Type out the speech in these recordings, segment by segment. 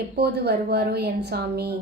எப்போது வருவாரோ என் சாமி?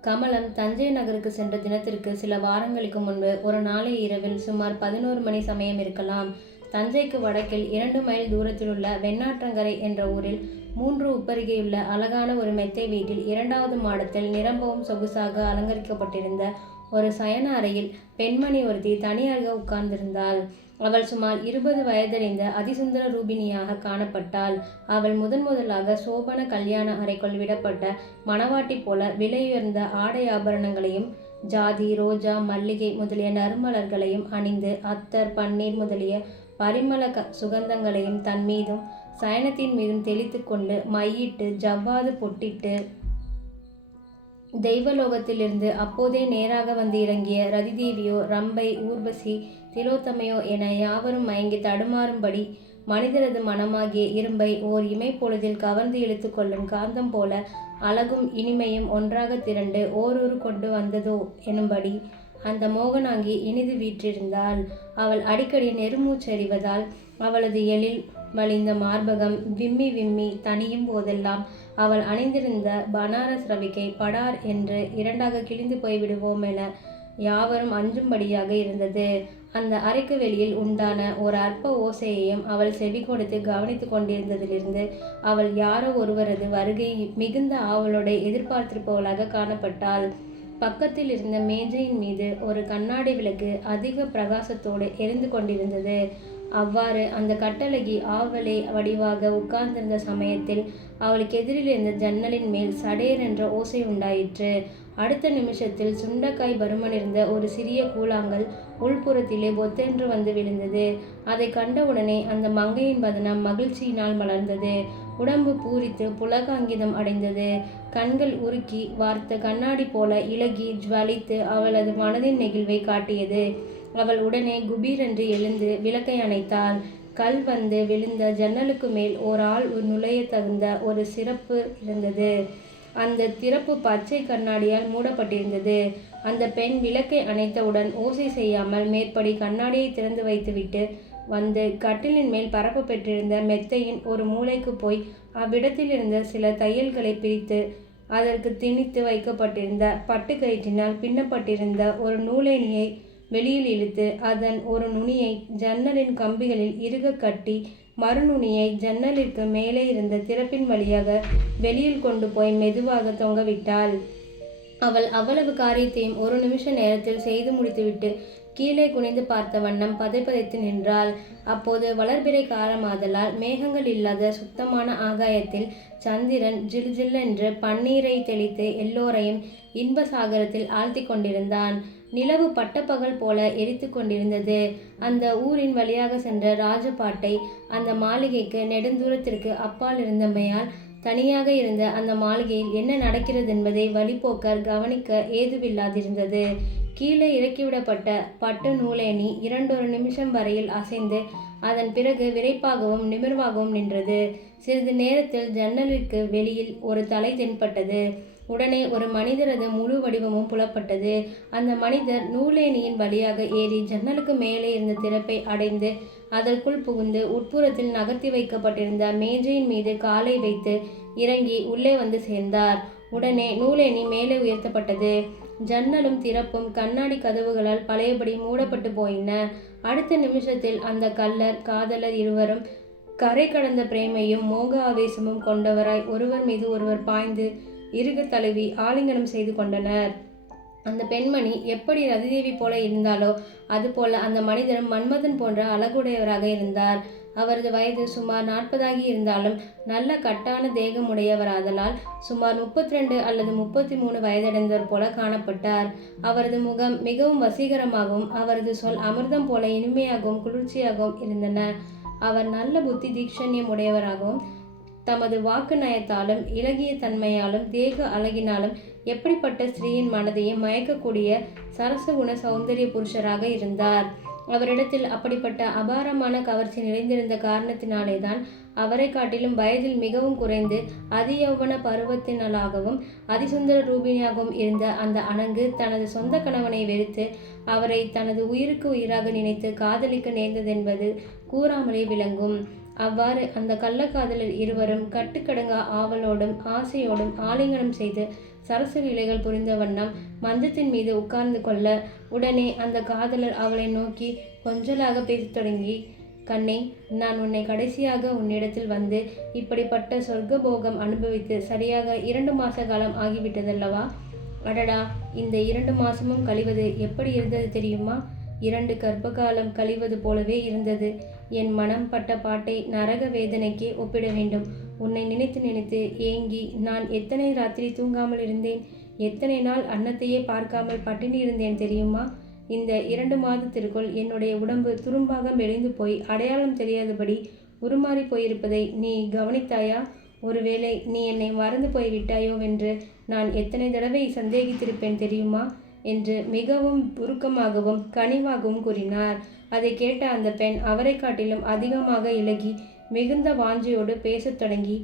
கமலம் தஞ்சை நகருக்கு சென்ற தினத்திற்கு சில வாரங்களுக்கு முன்பு ஒரு நாளை இரவில் சுமார் பதினோரு மணி சமயம் இருக்கலாம். தஞ்சைக்கு வடக்கில் இரண்டு மைல் தூரத்தில் உள்ள வெண்ணாற்றங்கரை என்ற ஊரில் மூன்று உப்பருகேயுள்ள அழகான ஒரு மெத்தை வீட்டில் இரண்டாவது மாடத்தில் நிரம்பவும் சொகுசாக அலங்கரிக்கப்பட்டிருந்த ஒரு சயன அறையில் பெண்மணி ஒருத்தி தனியாக உட்கார்ந்திருந்தாள். அவள் சுமார் இருபது வயதடைந்த அதிசுந்தர ரூபிணியாக காணப்பட்டாள். அவள் முதன் முதலாக சோபன கல்யாண அறைக்குள் விடப்பட்ட மணவாட்டி போல விலையுயர்ந்த ஆடை ஆபரணங்களையும் ஜாதி ரோஜா மல்லிகை முதலிய நறுமலர்களையும் அணிந்து அத்தர் பன்னீர் முதலிய பரிமள க சுகந்தங்களையும் தன் மீதும் சயனத்தின் மீதும் தெளித்து கொண்டு மையிட்டு ஜவ்வாது பொட்டிட்டு தெய்வலோகத்திலிருந்து அப்போதே நேராக வந்து இறங்கிய ரதிதேவியோ ரம்பை ஊர்வசி திலோத்தமையோ என யாவரும் மயங்கி தடுமாறும்படி மனிதரது மனமாகிய இரும்பை ஓர் இமை பொழுதில் கவர்ந்து இழுத்து கொள்ளும் காந்தம் போல அழகும் இனிமையும் ஒன்றாக திரண்டு ஓரூர் கொண்டு வந்ததோ எனும்படி அந்த மோகனாங்கி இனிது வீற்றிருந்தாள். அவள் அடிக்கடி நெருமூச்செறிவதால் அவளது எழில் வலிந்த மார்பகம் விம்மி விம்மி தனியும் போதெல்லாம் அவள் அணிந்திருந்த பனாரஸ் ரவிக்கை படார் என்று இரண்டாக கிழிந்து போய்விடுவோம் என யாவரும் அஞ்சும்படியாக இருந்தது. அந்த அறைக்கு வெளியில் உண்டான ஒரு அற்ப ஓசையையும் அவள் செவி கொடுத்து கவனித்து கொண்டிருந்ததிலிருந்து அவள் யாரோ ஒருவரது வருகை மிகுந்த ஆவலோட எதிர்பார்த்திருப்பவளாக காணப்பட்டாள். பக்கத்தில் இருந்த மேஜையின் மீது ஒரு கண்ணாடி விளக்கு அதிக பிரகாசத்தோடு எரிந்து கொண்டிருந்தது. அவ்வாறு அந்த கட்டழகி ஆவலை வடிவாக உட்கார்ந்திருந்த சமயத்தில் அவளுக்கு எதிரில் இருந்த ஜன்னலின் மேல் சடேர் என்ற ஓசை உண்டாயிற்று. அடுத்த நிமிஷத்தில் சுண்டக்காய் பருமன் இருந்த ஒரு சிறிய கூழாங்கல் உள்புறத்திலே பொத்தென்று வந்து விழுந்தது. அதை கண்டவுடனே அந்த மங்கையின் பதனம் மகிழ்ச்சியினால் மலர்ந்தது. உடம்பு பூரித்து புலகாங்கிதம் அடைந்தது. கண்கள் உருக்கி வார்த்த கண்ணாடி போல இலகி ஜுவலித்து அவளது மனதின் நெகிழ்வை காட்டியது. அவள் உடனே குபீரென்று எழுந்து விளக்கை அணைத்தாள். கல் வந்து விழுந்த ஜன்னலுக்கு மேல் ஓர் ஆள் நுழைய தகுந்த ஒரு சிறப்பு இருந்தது. அந்த திறப்பு பச்சை கண்ணாடியால் மூடப்பட்டிருந்தது. அந்த பெண் விளக்கை அணைத்தவுடன் ஓசை செய்யாமல் மேற்படி கண்ணாடியை திறந்து வைத்துவிட்டு வந்து கட்டிலின் மேல் பரப்பு பெற்றிருந்த மெத்தையின் ஒரு மூளைக்கு போய் அவ்விடத்தில் இருந்த சில தையல்களை பிரித்து அதற்கு திணித்து வைக்கப்பட்டிருந்த பட்டுக்கயிற்றினால் பின்னப்பட்டிருந்த ஒரு நூலேணியை வெளியில் இழுத்து அதன் ஒரு நுனியை ஜன்னலின் கம்பிகளில் இறுக கட்டி மறுநுனியை ஜன்னலிற்கு மேலே இருந்த திறப்பின் வழியாக வெளியில் கொண்டு போய் மெதுவாக தொங்கவிட்டாள் அவள் அவ்வளவு காரியத்தையும் ஒரு நிமிஷ நேரத்தில் செய்து முடித்துவிட்டு கீழே குனிந்து பார்த்த வண்ணம் பதைப்பதைத்து நின்றாள். அப்போது வளர்பிறை காலமாதலால் மேகங்கள் இல்லாத சுத்தமான ஆகாயத்தில் சந்திரன் ஜில் ஜில்லென்று பன்னீரை தெளித்து எல்லோரையும் இன்ப சாகரத்தில் ஆழ்த்தி கொண்டிருந்தான். நிலவு பட்டப்பகல் போல எரித்து கொண்டிருந்தது. அந்த ஊரின் வழியாக சென்ற ராஜபாட்டை அந்த மாளிகைக்கு நெடுந்தூரத்திற்கு அப்பால் இருந்தமையால் தனியாக இருந்த அந்த மாளிகையில் என்ன நடக்கிறது என்பதை வழிபோக்கர் கவனிக்க ஏதுவில்லாதிருந்தது கீழே இறக்கிவிடப்பட்ட பட்டு நூலேணி இரண்டொரு நிமிஷம் வரையில் அசைந்து அதன் பிறகு விரைப்பாகவும் நிமிர்வாகவும் நின்றது. சிறிது நேரத்தில் ஜன்னலிற்கு வெளியில் ஒரு தலை தென்பட்டது. உடனே ஒரு மனிதரது முழு வடிவமும் புலப்பட்டது. அந்த மனிதர் நூலேணியின் வழியாக ஏறி ஜன்னலுக்கு மேலே இருந்த திறப்பை அடைந்து அதற்குள் புகுந்து உட்புறத்தில் நகர்த்தி வைக்கப்பட்டிருந்த மேஜையின் மீது காலை வைத்து இறங்கி உள்ளே வந்து சேர்ந்தார். உடனே நூலேணி மேலே உயர்த்தப்பட்டது. ஜன்னலும் திறப்பும் கண்ணாடி கதவுகளால் பழையபடி மூடப்பட்டு போயின. அடுத்த நிமிஷத்தில் அந்த கள்ளர் காதலர் இருவரும் கரை கடந்த பிரேமையும் மோக ஆவேசமும் கொண்டவராய் ஒருவர் மீது ஒருவர் பாய்ந்து இருக தழுவி ஆலிங்கனம் செய்து கொண்டனர். அந்த பெண்மணி எப்படி ரதிதேவி போல இருந்தாலோ அதுபோல அந்த மனிதனும் மன்மதன் போன்ற அழகுடையவராக இருந்தார். அவரது வயது சுமார் நாற்பதாகி இருந்தாலும் நல்ல கட்டான தேகமுடையவராதலால் சுமார் முப்பத்தி ரெண்டு அல்லது முப்பத்தி மூணு வயதடைந்தவர் போல காணப்பட்டார். அவரது முகம் மிகவும் வசீகரமாகவும் அவரது சொல் அமிர்தம் போல இனிமையாகவும் குளிர்ச்சியாகவும் இருந்தன. அவர் நல்ல புத்தி தீக்ஷண்யம் உடையவராகவும் தமது வாக்கு நயத்தாலும் இலகிய தன்மையாலும் தேக அழகினாலும் எப்படிப்பட்ட ஸ்திரீயின் மனதையும் மயக்கக்கூடிய சரசகுண சௌந்தரிய புருஷராக இருந்தார். அவரிடத்தில் அப்படிப்பட்ட அபாரமான கவர்ச்சி நிறைந்திருந்த காரணத்தினாலே தான் அவரை காட்டிலும் வயதில் மிகவும் குறைந்து அதியௌவன பருவத்தினளாகவும் அதிசுந்தர ரூபினியாகவும் இருந்த அந்த அணங்கு தனது சொந்த கணவனை வெறுத்து அவரை தனது உயிருக்கு உயிராக நினைத்து காதலிக்க நேர்ந்ததென்பது கூறாமலே விளங்கும். அவ்வாறு அந்த கள்ளக்காதலர் இருவரும் கட்டுக்கடங்கா ஆவலோடும் ஆசையோடும் ஆலிங்கனம் செய்து சரசு இலைகள் புரிந்த வண்ணம் மஞ்சத்தின் மீது உட்கார்ந்து கொள்ள உடனே அந்த காதலர் அவளை நோக்கி கொஞ்சலாக பேசத் தொடங்கி கண்ணே நான் உன்னை கடைசியாக உன்னிடத்தில் வந்து இப்படிப்பட்ட சொர்க்க போகம் அனுபவித்து சரியாக இரண்டு மாத காலம் ஆகிவிட்டதல்லவா? அடடா இந்த இரண்டு மாசமும் கழிவது எப்படி இருந்தது தெரியுமா? இரண்டு கர்ப்பகாலம் கழிவது போலவே இருந்தது. என் மனம் பட்ட பாட்டை நரக வேதனைக்கே ஒப்பிட வேண்டும். உன்னை நினைத்து நினைத்து ஏங்கி நான் எத்தனை ராத்திரி தூங்காமல் இருந்தேன்? எத்தனை நாள் அன்னத்தையே பார்க்காமல் பட்டினி இருந்தேன் தெரியுமா? இந்த இரண்டு மாதத்திற்குள் என்னுடைய உடம்பு துரும்பாக மெலிந்து போய் அடையாளம் தெரியாதபடி உருமாறி போயிருப்பதை நீ கவனித்தாயா? ஒருவேளை நீ என்னை மறந்து போய்விட்டாயோ என்று நான் எத்தனை தடவை சந்தேகித்திருப்பேன் தெரியுமா? என்று மிகவும் உருக்கமாகவும் கனிவாகவும் கூறினார். அதை கேட்ட அந்த பெண் அவரை காட்டிலும் அதிகமாக இலகி மிகுந்த வாஞ்சியோடு பேசத் தொடங்கி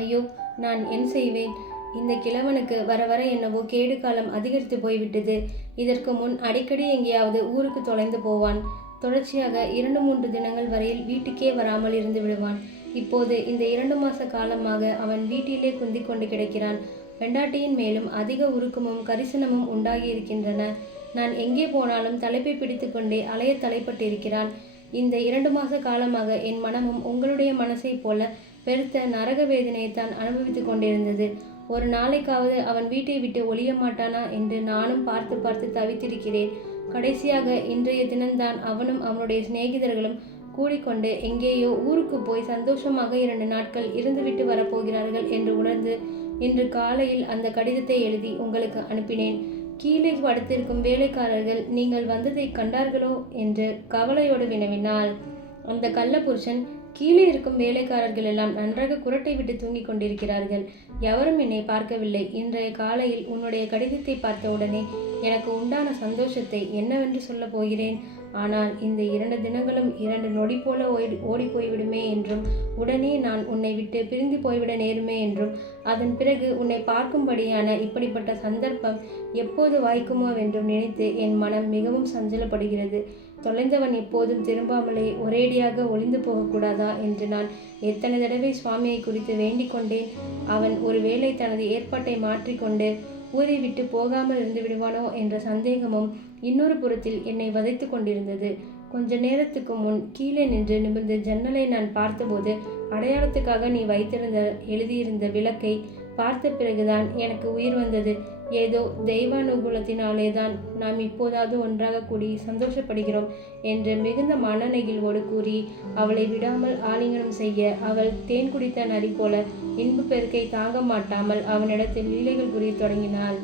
ஐயோ நான் என் செய்வேன்? இந்த கிழவனுக்கு வர வர என்னவோ கேடு காலம் அதிகரித்து போய்விட்டது. இதற்கு முன் அடிக்கடி எங்கேயாவது ஊருக்கு தொலைந்து போவான். தொடர்ச்சியாக இரண்டு மூன்று தினங்கள் வரையில் வீட்டுக்கே வராமல் இருந்து விடுவான். இப்போது இந்த இரண்டு மாத காலமாக அவன் வீட்டிலே குந்திக் கொண்டு கிடக்கிறான். பெண்டாட்டியின் மேலும் அதிக உருக்கமும் கரிசனமும் உண்டாகி இருக்கின்றன. நான் எங்கே போனாலும் தலைப்பை பிடித்துக்கொண்டே அலைய தலைப்பட்டிருக்கிறான். இந்த இரண்டு மாத காலமாக என் மனமும் உங்களுடைய மனசைப் போல பெருத்த நரக வேதனையைத்தான் அனுபவித்துக் கொண்டிருந்தது. ஒரு நாளைக்காவது அவன் வீட்டை விட்டு ஒளிய மாட்டானா என்று நானும் பார்த்து பார்த்து தவித்திருக்கிறேன். கடைசியாக இன்றைய தினம்தான் அவனும் அவனுடைய சிநேகிதர்களும் கூடிக்கொண்டு எங்கேயோ ஊருக்கு போய் சந்தோஷமாக இரண்டு நாட்கள் இருந்துவிட்டு வரப்போகிறார்கள் என்று உணர்ந்து இன்று காலையில் அந்த கடிதத்தை எழுதி உங்களுக்கு அனுப்பினேன். கீழே படுத்திருக்கும் வேலைக்காரர்கள் நீங்கள் வந்ததை கண்டார்களோ என்று கவலையோடு வினவினாள். அந்த கள்ள புருஷன் கீழே இருக்கும் வேலைக்காரர்கள் எல்லாம் நன்றாக குரட்டை விட்டு தூங்கிக் கொண்டிருக்கிறார்கள். எவரும் என்னை பார்க்கவில்லை. இன்றைய காலையில் உன்னுடைய கடிதத்தை பார்த்த உடனே எனக்கு உண்டான சந்தோஷத்தை என்னவென்று சொல்லப் போகிறேன். ஆனால் இந்த இரண்டு தினங்களும் இரண்டு நொடி போல ஓடி ஓடி போய்விடுமே என்றும் உடனே நான் உன்னை விட்டு பிரிந்து போய்விட நேருமே என்றும் அதன் பிறகு உன்னை பார்க்கும்படியான இப்படிப்பட்ட சந்தர்ப்பம் எப்போது வாய்க்குமோ என்றும் நினைத்து என் மனம் மிகவும் சஞ்சலப்படுகிறது. தொலைந்தவன் எப்போதும் திரும்பாமலே ஒரேடியாக ஒளிந்து போகக்கூடாதா என்று நான் எத்தனை தடவை சுவாமியை குறித்து வேண்டிக் கொண்டேன் அவன் ஒருவேளை தனது ஏற்பாட்டை மாற்றிக்கொண்டு ஊரை விட்டு போகாமல் இருந்து விடுவானோ என்ற சந்தேகமும் இன்னொரு புறத்தில் என்னை வதைத்து கொண்டிருந்தது. கொஞ்ச நேரத்துக்கு முன் கீழே நின்று நிமிர்ந்து ஜன்னலை நான் பார்த்தபோது அடையாளத்துக்காக நீ வைத்திருந்த எழுதியிருந்த விளக்கை பார்த்த பிறகுதான் எனக்கு உயிர் வந்தது. ஏதோ தெய்வானுகூலத்தினாலே தான் நாம் இப்போதாவது ஒன்றாக கூடி சந்தோஷப்படுகிறோம் என்று மிகுந்த மனநெகிழ்வோடு கூறி அவளை விடாமல் ஆலிங்கனம் செய்ய அவள் தேன் குடித்த நரி போல இன்பு பெருக்கை தாங்க மாட்டாமல் அவனிடத்தில் லீலைகள் புரிய தொடங்கினாள்.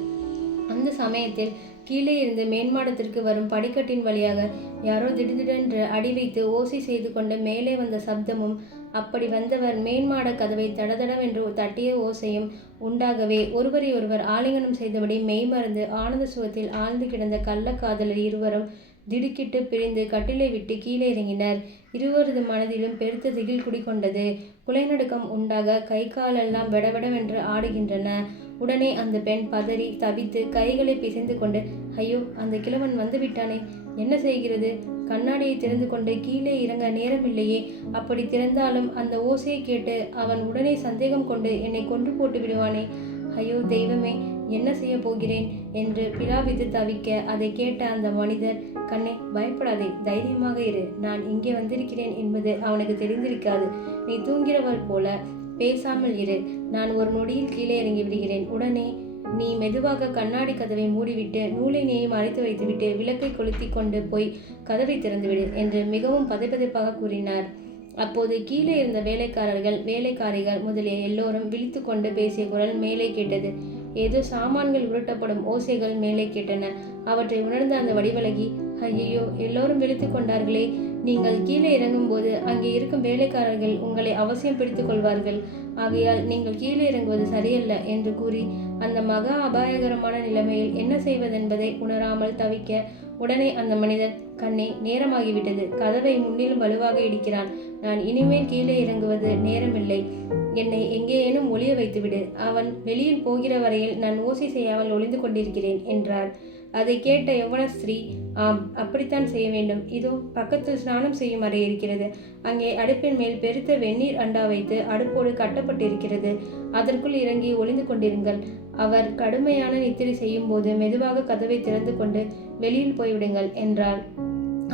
அந்த சமயத்தில் கீழே இருந்து மேன்மாடத்திற்கு வரும் படிக்கட்டின் வழியாக யாரோ திடீரென்று அடி வைத்து ஓசை செய்து கொண்டு மேலே வந்த சப்தமும் அப்படி வந்தவர் மேன்மாட கதவை தடதடவென்று தட்டிய ஓசையும் உண்டாகவே ஒருவரை ஒருவர் ஆலிங்கனம் செய்தபடி மெய்மறந்து ஆனந்த சுகத்தில் ஆழ்ந்து கிடந்த கள்ளக்காதலர் இருவரும் திடுக்கிட்டு பிரிந்து கட்டிலை விட்டு கீழே இறங்கினர். இருவரது மனதிலும் பெருத்த திகில் குடிகொண்டது. குலைநடுக்கம் உண்டாக கை காலெல்லாம் விடவிடவென்று ஆடுகின்றன. உடனே அந்த பெண் பதறி தவித்து கைகளை பிசைந்து கொண்டு ஐயோ அந்த கிழவன் வந்து விட்டானே என்ன செய்கிறது? கண்ணாடியை திறந்து கொண்டு கீழே இறங்க நேரமில்லையே. அப்படி திறந்தாலும் அந்த ஓசையை கேட்டு அவன் உடனே சந்தேகம் கொண்டு என்னை கொன்று போட்டு விடுவானே. ஐயோ தெய்வமே என்ன செய்ய போகிறேன்? என்று பிலாபித்து தவிக்க அதை கேட்ட அந்த மனிதர் கண்ணே பயப்படாதே தைரியமாக இரு. நான் இங்கே வந்திருக்கிறேன் என்பது அவனுக்கு தெரிந்திருக்காது. நீ தூங்கிறவள் போல பேசாமல் இரு. நான் ஒரு நொடியில் கீழே இறங்கி விடுகிறேன். உடனே நீ மெதுவாக கண்ணாடி கதவை மூடிவிட்டு நூலை நெய்யும் மறைத்து வைத்துவிட்டு விளக்கை கொளுத்தி கொண்டு போய் கதவை திறந்துவிடு என்று மிகவும் பதைப்பதைப்பாக கூறினார். அப்போது கீழே இருந்த வேலைக்காரர்கள் வேலைக்காரிகள் முதலிய எல்லோரும் விழித்து கொண்டு பேசிய குரல் மேலே கேட்டது. ஏதோ சாமான்கள் உருட்டப்படும் ஓசைகள் மேலே கேட்டன. அவற்றை உணர்ந்த அந்த வடிவழகி ஐயையோ எல்லோரும் விழித்து கொண்டார்களே. நீங்கள் கீழே இறங்கும்போது அங்கே இருக்கும் வேலைக்காரர்கள் உங்களை அவசியம் பிடித்துக் கொள்வார்கள். ஆகையால் நீங்கள் கீழே இறங்குவது சரியல்ல என்று கூறி அந்த மகா அபாயகரமான நிலைமையில் என்ன செய்வதென்பதை உணராமல் தவிக்க உடனே அந்த மனிதர் கண்ணே நேரமாகிவிட்டது. கதவை முன்னிலும் வலுவாக இடிக்கிறான். நான் இனிமேல் கீழே இறங்குவது நேரமில்லை. என்னை எங்கேயேனும் ஒளிய வைத்துவிடு. அவன் வெளியில் போகிற வரையில் நான் ஓசை செய்யாமல் ஒளிந்து கொண்டிருக்கிறேன் என்றார். அதை கேட்ட யவன ஸ்ரீ ஆம் அப்படித்தான் செய்ய வேண்டும். இதோ பக்கத்தில் ஸ்நானம் செய்யும் அறை இருக்கிறது. அங்கே அடுப்பின் மேல் பெருத்த வெந்நீர் அண்டா வைத்து அடுப்போடு கட்டப்பட்டிருக்கிறது. அதற்குள் இறங்கி ஒளிந்து கொண்டிருங்கள். அவர் கடுமையான நித்திரை செய்யும் போது மெதுவாக கதவை திறந்து கொண்டு வெளியில் போய்விடுங்கள் என்றாள்.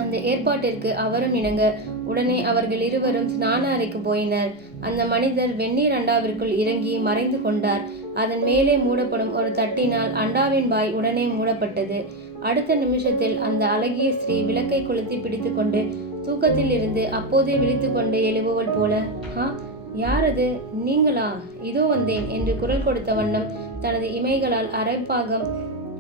அந்த ஏற்பாட்டிற்கு அவரும் இணங்க உடனே அவர்கள் இருவரும் ஸ்நான அறைக்கு போயினர். அந்த மனிதர் வெந்நீர் அண்டாவிற்குள் இறங்கி மறைந்து கொண்டார். அதன் மேலே மூடப்படும் ஒரு தட்டினால் அண்டாவின் வாய் உடனே மூடப்பட்டது. அடுத்த நிமிஷத்தில் அந்த அழகிய ஸ்திரீ விளக்கை கொளுத்தி பிடித்துக்கொண்டு தூக்கத்தில் இருந்து அப்போதே விழித்துக்கொண்டு எழுபவள் போல ஹா யார் அது? நீங்களா? இதோ வந்தேன் என்று குரல் கொடுத்த வண்ணம் தனது இமைகளால் அரைப்பாகம்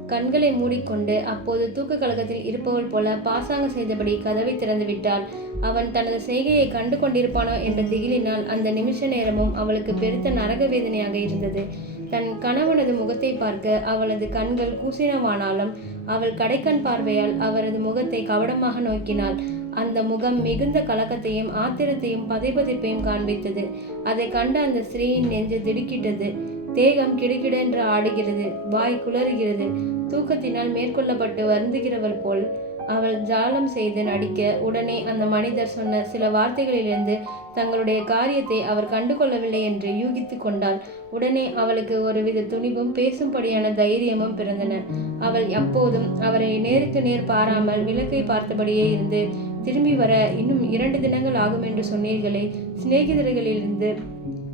கண்களை மூடிக்கொண்டு அப்போது தூக்க கழகத்தில் இருப்பவள் போல பாசாங்க செய்தபடி கதவை திறந்து விட்டாள். அவன் தனது செய்கையை கண்டு கொண்டிருப்பானோ என்ற திகிலினால் அந்த நிமிஷ நேரமும் அவளுக்கு பெருத்த நரக வேதனையாக இருந்தது. தன் கணவனது முகத்தை பார்க்க அவளது கண்கள் கூசினவானாலும் அவள் கடைக்கண் பார்வையால் அவரது முகத்தை கவடமாக நோக்கினாள். அந்த முகம் மிகுந்த கலக்கத்தையும் ஆத்திரத்தையும் பதைபதைப்பையும் காண்பித்தது. அதை கண்ட அந்த ஸ்ரீயின் நெஞ்சு திடுக்கிட்டது. தேகம் கிடுகிடென்று ஆடுகிறது. வாய் குளறுகிறது. தூக்கத்தினால் மேற்கொள்ளப்பட்டு வருந்துகிறவள் போல் அவள் ஜாலம் செய்து நடிக்க உடனே அந்த மனிதர் சொன்ன சில வார்த்தைகளிலிருந்து தங்களுடைய காரியத்தை அவர் கண்டுகொள்ளவில்லை என்று யூகித்து கொண்டாள். உடனே அவளுக்கு ஒருவித துணிவும் பேசும்படியான தைரியமும் பிறந்தன. அவள் எப்போதும் அவரை நேருக்கு நேர் பாராமல் விளக்கை பார்த்தபடியே இருந்து திரும்பி வர இன்னும் இரண்டு தினங்கள் ஆகும் என்று சொன்னீர்களே சிநேகிதர்களிலிருந்து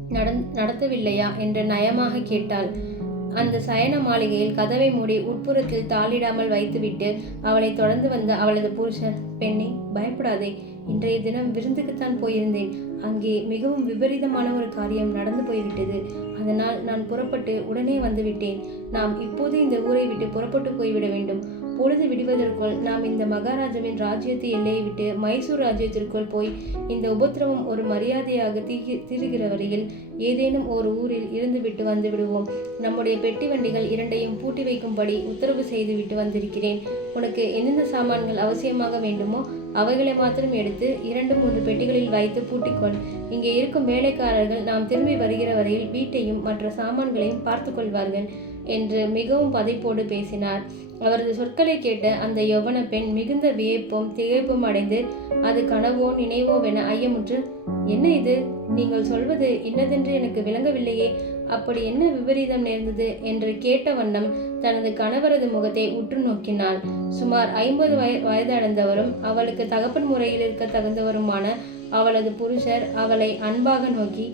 நடந் நடத்தவில்லையா? என்று நயமாக கேட்டாள். அந்த சயன மாளிகையில் கதவை மூடி உட்புறத்தில் தாளிடாமல் வைத்துவிட்டு அவளை தொடர்ந்து வந்த அவளது புருஷன் பெண்ணை பயப்படாதே. இன்றைய தினம் விருந்துக்குத்தான் போயிருந்தேன். அங்கே மிகவும் விபரீதமான ஒரு காரியம் நடந்து போய்விட்டது. அதனால் நான் புறப்பட்டு உடனே வந்துவிட்டேன். நாம் இப்போது இந்த ஊரை விட்டு புறப்பட்டு போய்விட வேண்டும். பொழுது விடுவதற்குள் நாம் இந்த மகாராஜாவின் ராஜ்யத்தை எல்லையை விட்டு மைசூர் ராஜ்யத்திற்குள் போய் இந்த உபத்திரவம் ஒரு மரியாதையாக தீகி தீருகிற வரையில் ஏதேனும் ஒரு ஊரில் இருந்துவிட்டு வந்து விடுவோம். நம்முடைய பெட்டி வண்டிகள் இரண்டையும் பூட்டி வைக்கும்படி உத்தரவு செய்துவிட்டு வந்திருக்கிறேன். உனக்கு எந்தெந்த சாமான்கள் அவசியமாக வேண்டுமோ அவைகளை மாத்திரம் எடுத்து இரண்டு மூன்று பெட்டிகளில் வைத்து பூட்டிக்கொள். இங்கே இருக்கும் வேலைக்காரர்கள் நாம் திரும்பி வருகிற வரையில் வீட்டையும் மற்ற சாமான்களையும் பார்த்து கொள்வார்கள் என்று மிகவும் பதைப்போடு பேசினார். அவரது சொற்களை கேட்ட அந்த யௌவன பெண் மிகுந்த வியப்பும் திகைப்பும் அடைந்து அது கனவோ நினைவோவென ஐயமுற்று என்ன இது? நீங்கள் சொல்வது இன்னதென்று எனக்கு விளங்கவில்லையே அப்படி என்ன விபரீதம் நேர்ந்தது? என்று கேட்ட வண்ணம் தனது கணவரது முகத்தை உற்று நோக்கினாள். சுமார் ஐம்பது வய வயதடைந்தவரும் அவளுக்கு தகப்பன் முறையில் இருக்க தகுந்தவருமான அவளது புருஷர் அவளை அன்பாக நோக்கி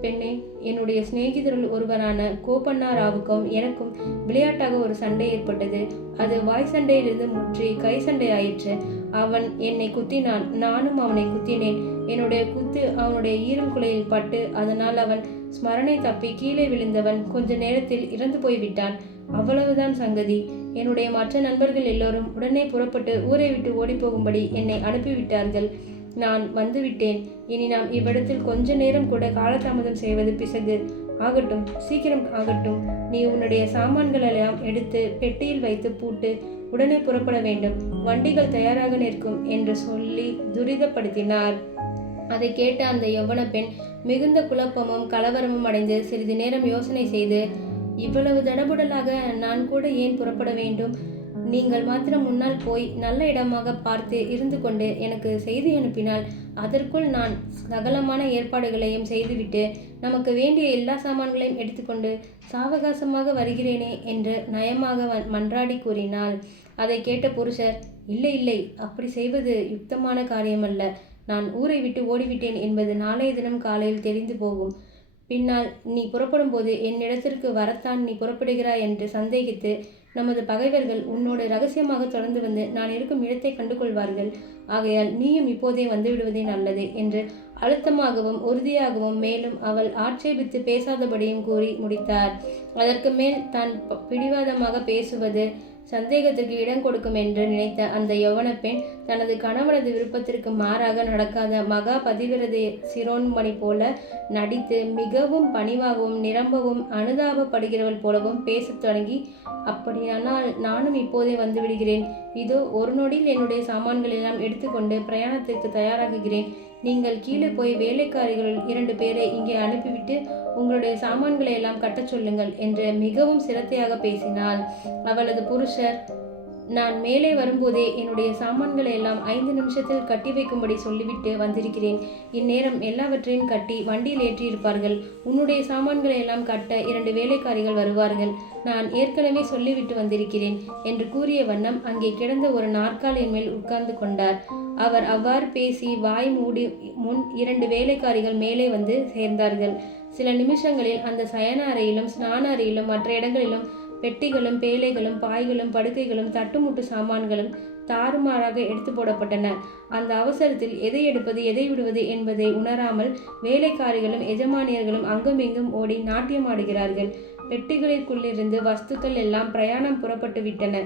பெண்ணே என்னுடைய சிநேகிதருள் ஒருவரான கோபண்ணா ராவுக்கும் எனக்கும் விளையாட்டாக ஒரு சண்டை ஏற்பட்டது. அது வாய் சண்டையிலிருந்து முற்றி கை சண்டை ஆயிற்று அவன் என்னை குத்தினான். நானும் அவனை குத்தினேன். என்னுடைய குத்து அவனுடைய ஈரம் குலையில் பட்டு அதனால் அவன் ஸ்மரணை தப்பி கீழே விழுந்தவன் கொஞ்ச நேரத்தில் இறந்து போய்விட்டான். அவ்வளவுதான் சங்கதி. என்னுடைய மற்ற நண்பர்கள் எல்லோரும் உடனே புறப்பட்டு ஊரை விட்டு ஓடிப்போகும்படி என்னை அனுப்பிவிட்டார்கள். நான் வந்துவிட்டேன். இனி நாம் இவ்விடத்தில் கொஞ்ச நேரம் கூட காலதாமதம் செய்வது பிசகு. ஆகட்டும் சீக்கிரம் ஆகட்டும். நீ உன்னுடைய சாமான்கள் எல்லாம் எடுத்து பெட்டியில் வைத்து பூட்டு உடனே புறப்பட வேண்டும். வண்டிகள் தயாராக நிற்கும் என்று சொல்லி துரிதப்படுத்தினார். அதை கேட்ட அந்த யௌவன பெண் மிகுந்த குழப்பமும் கலவரமும் அடைந்து சிறிது நேரம் யோசனை செய்து இவ்வளவு தடபுடலாக நான் கூட ஏன் புறப்பட வேண்டும்? நீங்கள் மாத்திரம் முன்னால் போய் நல்ல இடமாக பார்த்து இருந்து கொண்டு எனக்கு செய்தி அனுப்பினால் அதற்குள் நான் சகலமான ஏற்பாடுகளையும் செய்துவிட்டு நமக்கு வேண்டிய எல்லா சாமான்களையும் எடுத்துக்கொண்டு சாவகாசமாக வருகிறேனே என்று நயமாக மன்றாடி கூறினாள். அதை கேட்ட புருஷர் இல்லை இல்லை அப்படி செய்வது யுக்தமான காரியமல்ல. நான் ஊரை விட்டு ஓடிவிட்டேன் என்பது நாளைய தினம் காலையில் தெரிந்து போகும். பின்னால் நீ புறப்படும் போது என்னிடத்திற்கு வரத்தான் நீ புறப்படுகிறாய் என்று சந்தேகித்து நமது பகைவர்கள் உன்னோடு ரகசியமாக தொடர்ந்து வந்து நான் இருக்கும் இடத்தை கண்டுகொள்வார்கள். ஆகையால் நீயும் இப்போதே வந்துவிடுவதே நல்லது என்று அழுத்தமாகவும் உறுதியாகவும் மேலும் அவள் ஆட்சேபித்து பேசாதபடியும் கூறி முடித்தார். அதற்கு மேல் தான் பிடிவாதமாக பேசுவது சந்தேகத்துக்கு இடம் கொடுக்கும் என்று நினைத்த அந்த யவன பெண் தனது கணவனது விருப்பத்திற்கு மாறாக நடக்காத மகா பதிவிரதை சிரோன்மணி போல நடித்து மிகவும் பணிவாகவும் நிரம்பவும் அனுதாபப்படுகிறவள் போலவும் பேசத் தொடங்கி அப்படியானால் நானும் இப்போதே வந்து விடுகிறேன். இதோ ஒரு நொடியில் என்னுடைய சாமான்கள் எல்லாம் எடுத்துக்கொண்டு பிரயாணத்திற்கு தயாராகுகிறேன். நீங்கள் கீழே போய் வேலைக்காரிகளில் இரண்டு பேரை இங்கே அனுப்பிவிட்டு உங்களுடைய சாமான்களை எல்லாம் கட்டச் சொல்லுங்கள் என்று மிகவும் சிரத்தையாக பேசினாள். அவளது புருஷர் நான் மேலே வரும்போதே என்னுடைய சாமான்களை எல்லாம் ஐந்து நிமிஷத்தில் கட்டி வைக்கும்படி சொல்லிவிட்டு வந்திருக்கிறேன். இந்நேரம் எல்லாவற்றையும் கட்டி வண்டியில் ஏற்றியிருப்பார்கள். உன்னுடைய சாமான்களை எல்லாம் கட்ட இரண்டு வேலைக்காரிகள் வருவார்கள். நான் ஏற்கனவே சொல்லிவிட்டு வந்திருக்கிறேன் என்று கூறிய வண்ணம் அங்கே கிடந்த ஒரு நாற்காலியின் மேல் உட்கார்ந்து கொண்டார். அவர் அவ்வாறு பேசி வாய் மூடி முன் இரண்டு வேலைக்காரிகள் மேலே வந்து சேர்ந்தார்கள். சில நிமிஷங்களில் அந்த சயன அறையிலும் ஸ்நான அறையிலும் மற்ற இடங்களிலும் பெட்டிகளும் பேழைகளும் பாய்களும் படுக்கைகளும் தட்டுமுட்டு சாமான்களும் தாறுமாறாக எடுத்து போடப்பட்டன. அந்த அவசரத்தில் எதை எடுப்பது எதை விடுவது என்பதை உணராமல் வேலைக்காரிகளும் எஜமானியர்களும் அங்குமிங்கும் ஓடி நாட்டியமாடுகிறார்கள். பெட்டிகளுக்குள்ளிருந்து வஸ்துக்கள் எல்லாம் பிரயாணம் புறப்பட்டு விட்டன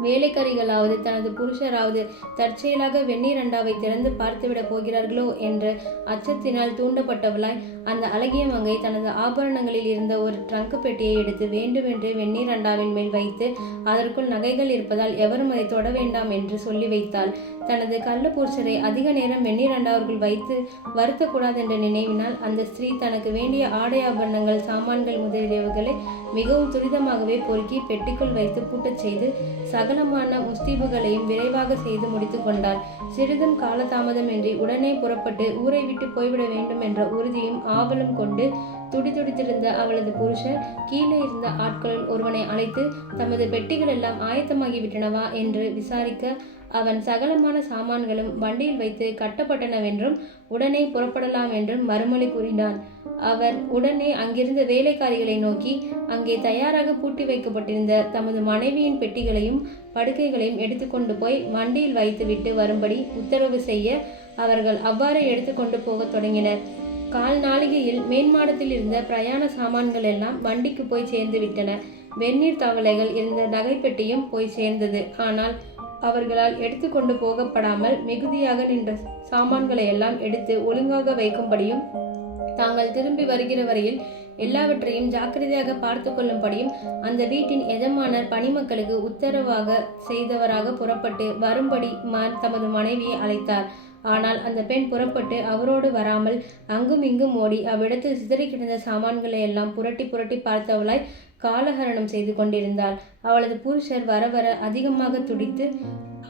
வேலைக்காரிகளாவது தனது புருஷராவது தற்செயலாக வெந்நீர் அண்டாவை திறந்து பார்த்துவிடப் போகிறார்களோ என்ற அச்சத்தினால் தூண்டப்பட்டவளாய் அந்த அழகிய மங்கை தனது ஆபரணங்களில் இருந்த ஒரு ட்ரங்க் பெட்டியை எடுத்து வேண்டுமென்று வெந்நீர் அண்டாவின் மேல் வைத்து அதற்குள் நகைகள் இருப்பதால் எவரும் அதை தொட வேண்டாம் என்று சொல்லி வைத்தாள். தனது கள்ள அதிக நேரம் வெந்நீர் வைத்து வருத்தக்கூடாது என்ற நினைவினால் அந்த ஸ்திரீ தனக்கு வேண்டிய ஆடை ஆபரணங்கள் சாமான்கள் முதலியவைகளை மிகவும் துரிதமாகவே பொறுக்கி பெட்டிக்குள் வைத்து பூட்டச் செய்து சகலமான முஸ்தீபுகளையும் விரைவாக செய்து முடித்து கொண்டாள். சிறிதும் காலதாமதமின்றி உடனே புறப்பட்டு ஊரை விட்டு போய்விட வேண்டும் என்ற உறுதியும் ஆவலும் கொண்டு துடிதுடித்திருந்த அவளது புருஷர் கீழே இருந்த ஆட்களுள் ஒருவனை அழைத்து தமது பெட்டிகள் எல்லாம் ஆயத்தமாகிவிட்டனவா? என்று விசாரிக்க அவன் சகலமான சாமான்களும் வண்டியில் வைத்து கட்டப்பட்டனவென்றும் உடனே புறப்படலாம் என்றும் மறுமொழி கூறினான். அவர் உடனே அங்கிருந்த வேலைக்காரிகளை நோக்கி அங்கே தயாராக பூட்டி வைக்கப்பட்டிருந்த தமது மனைவியின் பெட்டிகளையும் படுக்கைகளையும் எடுத்துக்கொண்டு போய் வண்டியில் வைத்துவிட்டு வரும்படி உத்தரவு செய்ய அவர்கள் அவ்வாறு எடுத்துக்கொண்டு போகத் தொடங்கினர். கால் நாளிகையில் மேன்மாடத்தில் இருந்த பிரயாண சாமான்கள் எல்லாம் வண்டிக்கு போய் சேர்ந்து விட்டன. வெந்நீர் தவளைகள் இருந்த நகைப்பெட்டியும் போய் சேர்ந்தது. ஆனால் அவர்களால் எடுத்துக்கொண்டு போகப்படாமல் மிகுதியாக நின்ற சாமான்களை எல்லாம் எடுத்து ஒழுங்காக வைக்கும்படியும் தாங்கள் திரும்பி வருகிற வரையில் எல்லாவற்றையும் ஜாக்கிரதையாக பார்த்து கொள்ளும்படியும் அந்த வீட்டின் எஜமானர் பணிமக்களுக்கு உத்தரவாக செய்தவராக புறப்பட்டு வரும்படி தமது மனைவியை அழைத்தார். ஆனால் அந்த பெண் புறப்பட்டு அவரோடு வராமல் அங்கும் இங்கும் ஓடி அவ்விடத்தில் சிதறி கிடந்த சாமான்களை எல்லாம் புரட்டி புரட்டி பார்த்தவளாய் காலஹரணம் செய்து கொண்டிருந்தாள். அவளது புருஷர் வர வர அதிகமாக துடித்து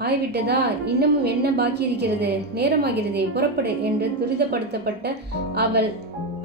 ஆய்விட்டதா இன்னமும் என்ன பாக்கி இருக்கிறது நேரமாகிறதே புறப்படு என்று துரிதப்படுத்தப்பட்ட அவள்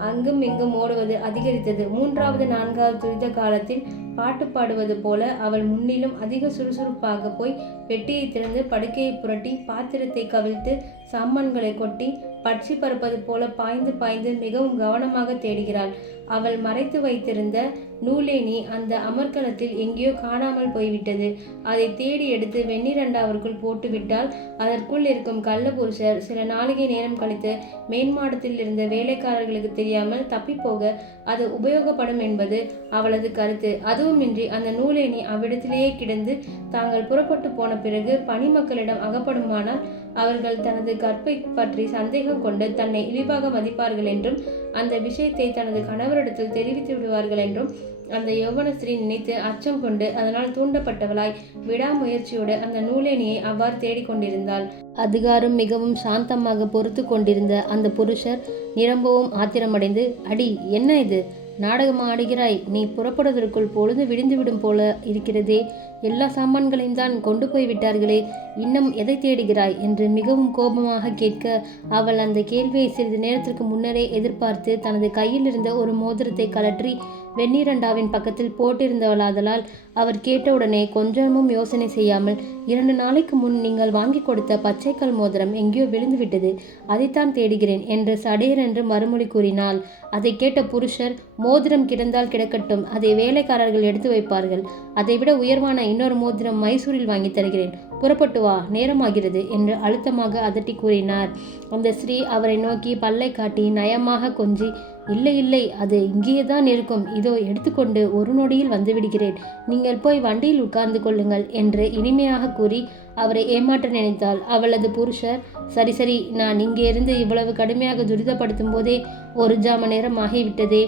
அங்கும் இங்கும் ஓடுவது அதிகரித்தது. மூன்றாவது நான்காவது துரித காலத்தில் பாட்டு பாடுவது போல அவள் முன்னிலும் அதிக சுறுசுறுப்பாக போய் பெட்டியை திறந்து படுக்கையை புரட்டி பாத்திரத்தை கவிழ்த்து சாமான்களை கொட்டி பட்சி பறப்பது போல பாய்ந்து பாய்ந்து மிகவும் கவனமாக தேடுகிறாள். அவள் மறைத்து வைத்திருந்த நூலேணி அந்த அமர்க்களத்தில் எங்கேயோ காணாமல் போய்விட்டது. அதை தேடி எடுத்து வெண்ணிரண்டாவிற்குள் போட்டுவிட்டால் அதற்குள் இருக்கும் கள்ள புருஷர் சில நாளிகை நேரம் கழித்து மேன்மாடத்தில் இருந்த வேலைக்காரர்களுக்கு தெரியாமல் தப்பிப்போக அது உபயோகப்படும் என்பது அவளது கருத்து. அதுவுமின்றி அந்த நூலேணி அவ்விடத்திலேயே கிடந்து தாங்கள் புறப்பட்டு போன பிறகு பணிமக்களிடம் அகப்படுமானால் அவர்கள் தனது கற்பை பற்றி சந்தேகம் கொண்டு தன்னை இழிவாக மதிப்பார்கள் என்றும் அந்த விஷயத்தை தனது கணவர் கணவரிடத்தில் தெரிவித்து விடுவார்கள் என்றும் அந்த யௌவன ஸ்திரீ நினைத்து அச்சம் கொண்டு அதனால் தூண்டப்பட்டவளாய் விடாமுயற்சியோடு அந்த நூலேணியை அவ்வாறு தேடிக்கொண்டிருந்தாள் அதிகாரம் மிகவும் சாந்தமாக பொறுத்து கொண்டிருந்த அந்த புருஷர் நிரம்பவும் ஆத்திரமடைந்து அடி என்ன இது? நாடகமா ஆடுகிறாய் நீ புறப்படுவதற்குள் பொழுது விடிந்துவிடும் போல இருக்கிறதே. எல்லா சாமான்களையும் தான் கொண்டு போய் விட்டார்களே இன்னும் எதை தேடுகிறாய்? என்று மிகவும் கோபமாக கேட்க அவள் அந்த கேள்வியை சிறிது நேரத்திற்கு முன்னரே எதிர்பார்த்து தனது கையில் இருந்த ஒரு மோதிரத்தை கழற்றி வெந்நீரண்டாவின் பக்கத்தில் போட்டிருந்தவளாதலால் அவர் கேட்டவுடனே கொஞ்சமும் யோசனை செய்யாமல் இரண்டு நாளைக்கு முன் நீங்கள் வாங்கி கொடுத்த பச்சைக்கல் மோதிரம் எங்கேயோ விழுந்து விட்டது அதைத்தான் தேடுகிறேன் என்று சடேரென்று மறுமொழி கூறினாள். அதை கேட்ட புருஷர் மோதிரம் கிடந்தால் கிடக்கட்டும் அதை வேலைக்காரர்கள் எடுத்து வைப்பார்கள் அதைவிட உயர்வான இன்னொரு மோதிரம் மைசூரில் வாங்கி தருகிறேன். புறப்பட்டு வா நேரமாகிறது என்று அழுத்தமாக அதட்டி கூறினார். அந்த ஸ்ரீ அவரை நோக்கி பல்லை காட்டி நயமாக கொஞ்சி இல்லை இல்லை அது இங்கேயே தான் இருக்கும். இதோ எடுத்துக்கொண்டு ஒரு நொடியில் வந்து விடுகிறேன். நீங்கள் போய் வண்டியில் உட்கார்ந்து கொள்ளுங்கள் என்று இனிமையாக கூறி அவரை ஏமாற்ற நினைத்தாள். அவளது புருஷர் சரி சரி நான் இங்கே இருந்து இவ்வளவு கடுமையாக துரிதப்படுத்தும் போதே ஒரு ஜாம நேரம் ஆகிவிட்டதே.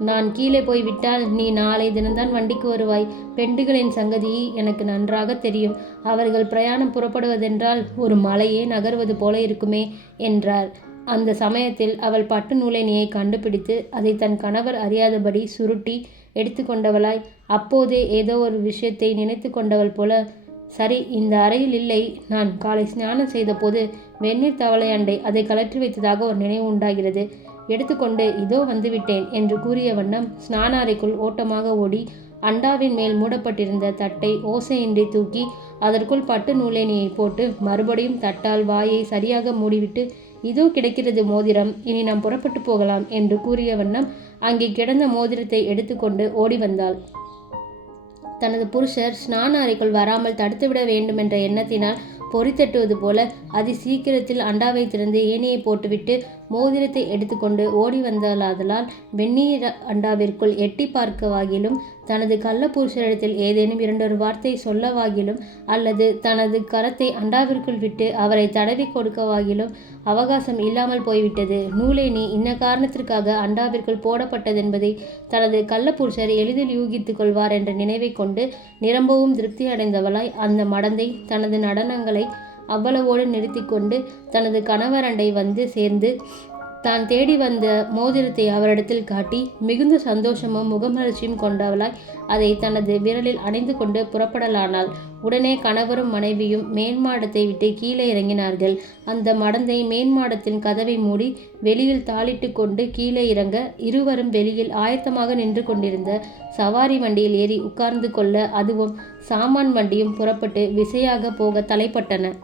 நான் கீழே போய்விட்டால் நீ நாளை தினம்தான் வண்டிக்கு வருவாய். பெண்டுகளின் சங்கதி எனக்கு நன்றாக தெரியும். அவர்கள் பிரயாணம் புறப்படுவதென்றால் ஒரு மலையே நகர்வது போல இருக்குமே என்றார். அந்த சமயத்தில் அவள் பட்டு நூலினியை கண்டுபிடித்து அதை தன் கணவர் அறியாதபடி சுருட்டி எடுத்துக்கொண்டவளாய் அப்போதே ஏதோ ஒரு விஷயத்தை நினைத்து கொண்டவள் போல சரி இந்த அறையில் இல்லை. நான் காலை ஸ்நானம் செய்தபோது வெந்நீர் தவளை அண்டை அதை கலற்றி வைத்ததாக ஒரு நினைவு உண்டாகிறது. எடுத்துக்கொண்டு இதோ வந்துவிட்டேன் என்று கூறிய வண்ணம் ஸ்நானாரைக்குள் ஓட்டமாக ஓடி அண்டாவின் மேல் மூடப்பட்டிருந்த தட்டை ஓசையின்றி தூக்கி அதற்குள் பட்டு நூலேணியை போட்டு மறுபடியும் தட்டால் வாயை சரியாக மூடிவிட்டு இதோ கிடைக்கிறது மோதிரம் இனி நாம் புறப்பட்டு போகலாம் என்று கூறிய வண்ணம் அங்கே கிடந்த மோதிரத்தை எடுத்துக்கொண்டு ஓடி வந்தாள். தனது புருஷர் ஸ்நான அறைக்குள் வராமல் தடுத்துவிட வேண்டுமென்ற எண்ணத்தினால் பொறித்தட்டுவது போல அதி சீக்கிரத்தில் அண்டாவை திறந்து ஏனையை போட்டுவிட்டு மோதிரத்தை எடுத்துக்கொண்டு ஓடி வந்தாலாதலால் வெந்நீர் அண்டாவிற்குள் எட்டி பார்க்கவாகிலும் தனது கள்ள ஏதேனும் இரண்டொரு வார்த்தை சொல்லவாகிலும் அல்லது தனது கரத்தை அண்டாவிற்குள் விட்டு அவரை தடவி கொடுக்கவாகிலும் அவகாசம் இல்லாமல் போய்விட்டது. நூலேணி இன்ன காரணத்திற்காக அண்டாவிற்குள் போடப்பட்டதென்பதை தனது கள்ளப்புருஷர் எளிதில் யூகித்துக் கொள்வார் என்ற நினைவை கொண்டு நிரம்பவும் திருப்தி அடைந்தவளாய் அந்த மடந்தை தனது நடனங்களை அவ்வளவோடு நிறுத்திக்கொண்டு தனது கணவரண்டை வந்து சேர்ந்து தான் தேடி வந்த மோதிரத்தை அவரிடத்தில் காட்டி மிகுந்த சந்தோஷமும் முகமலர்ச்சியும் கொண்டவளாய் அதை தனது விரலில் அணைந்து கொண்டு புறப்படலானாள். உடனே கணவரும் மனைவியும் மேன்மாடத்தை விட்டு கீழே இறங்கினார்கள். அந்த மடந்தை மேன்மாடத்தின் கதவை மூடி வெளியில் தாளிட்டு கொண்டு கீழே இறங்க இருவரும் வெளியில் ஆயத்தமாக நின்று கொண்டிருந்த சவாரி வண்டியில் ஏறி உட்கார்ந்து கொள்ள அதுவும் சாமான் வண்டியும் புறப்பட்டு விசையாக போக தலைப்பட்டன.